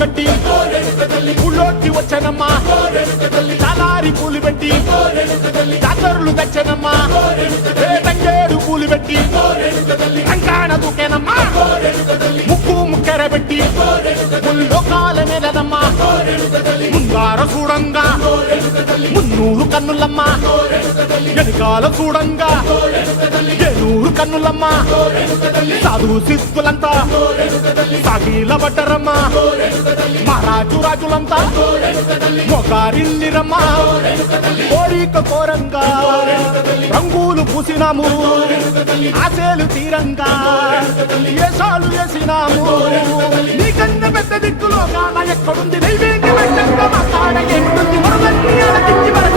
కట్టి ఊళ్ళోకి వచ్చానమ్మా చాలారి పూలు పెట్టి జాతరులు తెచ్చానమ్మా తంగేడు పూలు పెట్టి రంగాణ దూకేనమ్మా ముక్కు ముక్కెర పెట్టి ముల్లోకాల మీదనమ్మా ముంగార చూడంగా మున్నూరు కన్నులమ్మా వెనుకాల చూడంగా ఏనూరు కన్నులమ్మా సాధు సిద్ధులంతా సాగిల పడ్డరమ్మా మహారాజు రాజులంతా మొగారిల్లిరమ్మా కోరిక కోరంగా రంగులు పూసినాము ఆశలు తీరంగా ఏసాలు వేసినాము నీకన్నా పెద్ద దిక్కులో కాన ఎక్కడుంది నైవేద్యం